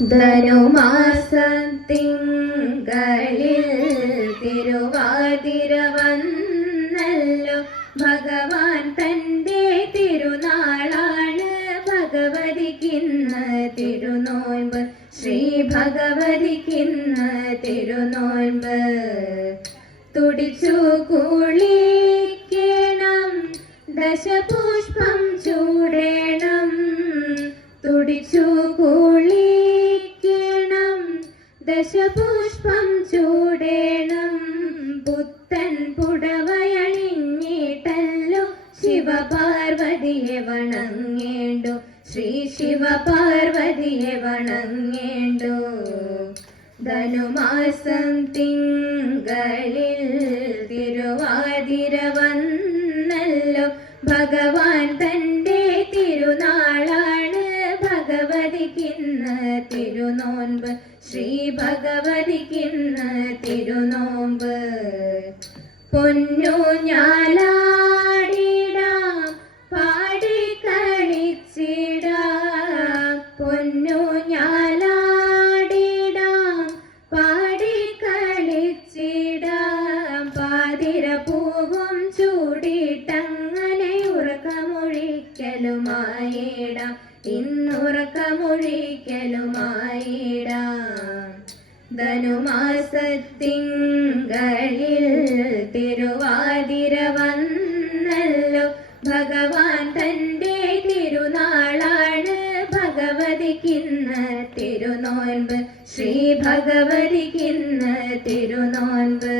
ധനുമാസത്തിങ്കളിൽ തിരുവാതിര വന്നല്ലോ ഭഗവാൻ തൻ്റെ തിരുനാളാണ് ഭഗവതിക്കിന്ന് തിരുനോൻപ് ശ്രീ ഭഗവതിക്കിന്ന് തിരുനോൻപ് തുടിച്ചു കുളിക്കണം ദശപുഷ്പം ചൂടേണം തുടിച്ചു കുളിക്കണം ദശപുഷ്പം ചൂടേണം പുത്തൻ പുടവയണിഞ്ഞിട്ടല്ലോ ശിവപാർവതിയെ വണങ്ങേണ്ടു ശ്രീ ശിവപാർവതിയെ വണങ്ങേണ്ടു ധനുമാസം തിങ്കളിൽ തിരുവാതിര വന്നല്ലോ ഭഗവാൻ തൻ്റെ തിരുനാളാണ് ഭഗവതിക്കിന്ന് തിരുനോൻപ് ശ്രീ ഭഗവതിക്കിന്ന് തിരുനോമ്പ് പൊന്നൂഞ്ഞാലാടിടാം പാടി കളിച്ചിടാം പൊന്നൂഞ്ഞാലാടിടാം പാടി കളിച്ചിടാം പാതിരപ്പൂവും ചൂടിയിട്ടങ്ങനെ ഉറക്കമൊഴിക്കലുമായിടാം ഇന്നുറക്കമൊഴിക്കലുമായിടാം ധനുമാസത്തിങ്കളിൽ തിരുവാതിര വന്നല്ലോ ഭഗവാൻ തൻ്റെ തിരുനാളാണ് ഭഗവതിക്കിന്ന് തിരുനോൻപ് ശ്രീ ഭഗവതിക്കിന്ന് തിരുനോൻപ്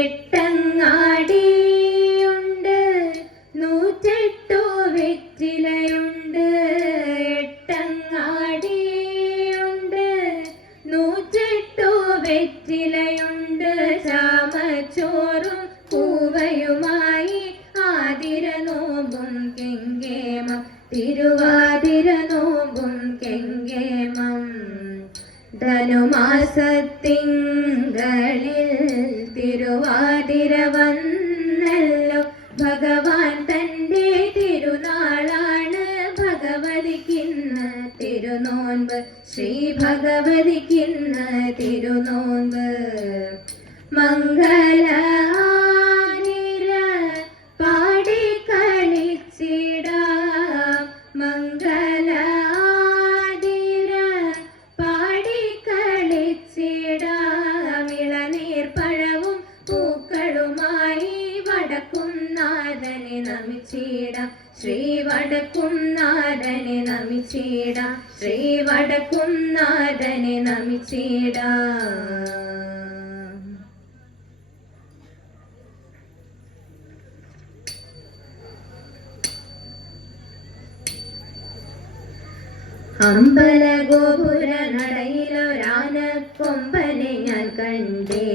എട്ടങ്ങാടിയുണ്ട് 108 വെറ്റിലയുണ്ട് എട്ടങ്ങാടിയുണ്ട് 108 വെറ്റിലയുണ്ട് ചാമച്ചോറും പൂവയുമായി ആതിര നോമ്പും കെങ്കേമം തിരുവാതിര നോമ്പും കെങ്കേമം ധനുമാസത്തിങ്കളിൽ തിരുവാതിര വന്നല്ലോ ഭഗവാൻ തൻ്റെ തിരുനാളാണ് ഭഗവതിക്കിന്ന് തിരുനോൻപ് ശ്രീ ഭഗവതിക്കിന്ന് തിരുനോൻപ് മംഗളാനിര പാടി കളിച്ചിടാം മംഗളാതിര പാടി കളിച്ചിടാം ഇളനീർ പഴവും പൂക്കളുമായി വടക്കുംനാഥനെ നമിച്ചിടാം ശ്രീ വടക്കുംനാഥനെ നമിച്ചിടാം ശ്രീ വടക്കുംനാഥനെ നമിച്ചിടാം അമ്പല ഗോപുര നടയിലൊരാനക്കൊമ്പനെ ഞാൻ കണ്ടേ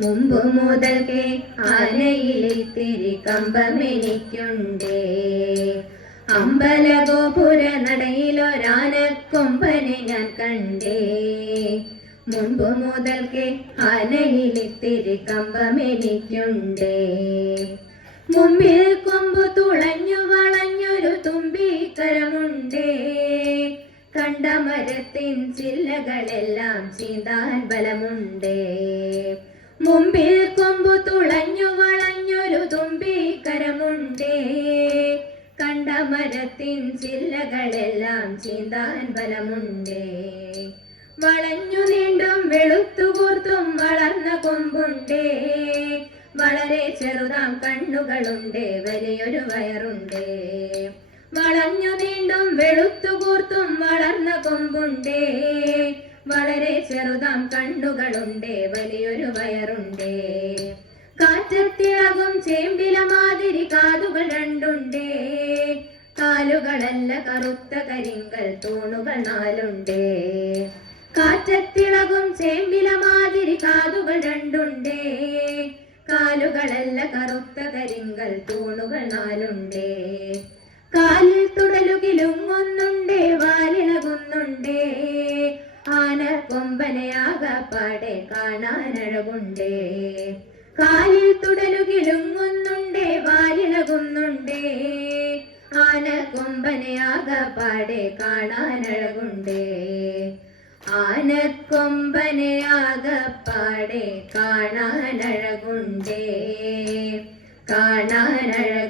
മുമ്പ് മുതൽക്കേ ആനയിലിത്തിരി കമ്പമെനിക്കുണ്ടേ അമ്പല ഗോപുര നടയിലൊരാനക്കൊമ്പനെ ഞാൻ കണ്ടേ മുമ്പ് മുതൽക്കേ ആനയിലിത്തിരി കമ്പമെനിക്കുണ്ടേ മുമ്പിൽ കൊമ്പു തുളഞ്ഞു വളഞ്ഞൊരു തുമ്പിക്കരമുണ്ടേ കണ്ട മരത്തിൻ ചില്ലകളെല്ലാം ചീന്താൻ ബലമുണ്ടേ മുമ്പിൽ കൊമ്പു തുളഞ്ഞു വളഞ്ഞൊരു തുമ്പിക്കരമുണ്ടേ കണ്ട മരത്തിൻ ചില്ലകളെല്ലാം ചീന്താൻ ബലമുണ്ടേ വളഞ്ഞു നീണ്ടും വെളുത്തുകൂർത്തും വളർന്ന കൊമ്പുണ്ടേ വളരെ ചെറുതാം കണ്ണുകളുണ്ട് വലിയൊരു വയറുണ്ട് വളഞ്ഞു നീണ്ടും വെളുത്തുകൂർത്തും വളർന്ന കൊമ്പുണ്ട് വളരെ ചെറുതാം കണ്ണുകളുണ്ട് വലിയൊരു വയറുണ്ട് കാറ്റത്തിളകും ചേമ്പില മാതിരി കാതുകൾ രണ്ടുണ്ട് കാലുകളല്ല കറുത്ത കരിങ്കൽ തൂണുകൾ 4 ഉണ്ട് കാറ്റത്തിളകും ചേമ്പില മാതിരി കാതുകൾ രണ്ടുണ്ട് കാലുകളല്ല കറുത്ത കരിങ്കൽ തൂണുകൾ 4 ഉണ്ട് കാലിൽ തുടലുകിലുങ്ങൊന്നുണ്ട് വാലിളകുന്നുണ്ട് ആന കൊമ്പനയാകപ്പാടെ കാണാനഴകുണ്ട് കാലിൽ തുടലുകിലുങ്ങുന്നുണ്ട് വാലിളകുന്നുണ്ട് ആനക്കൊമ്പനെ ആകപ്പാടെ കാണാനഴകുണ്ടേ ആനക്കൊമ്പനെ ആകപ്പാടെ കാണാനഴകുണ്ടേ കാണാനഴകുണ്ടേ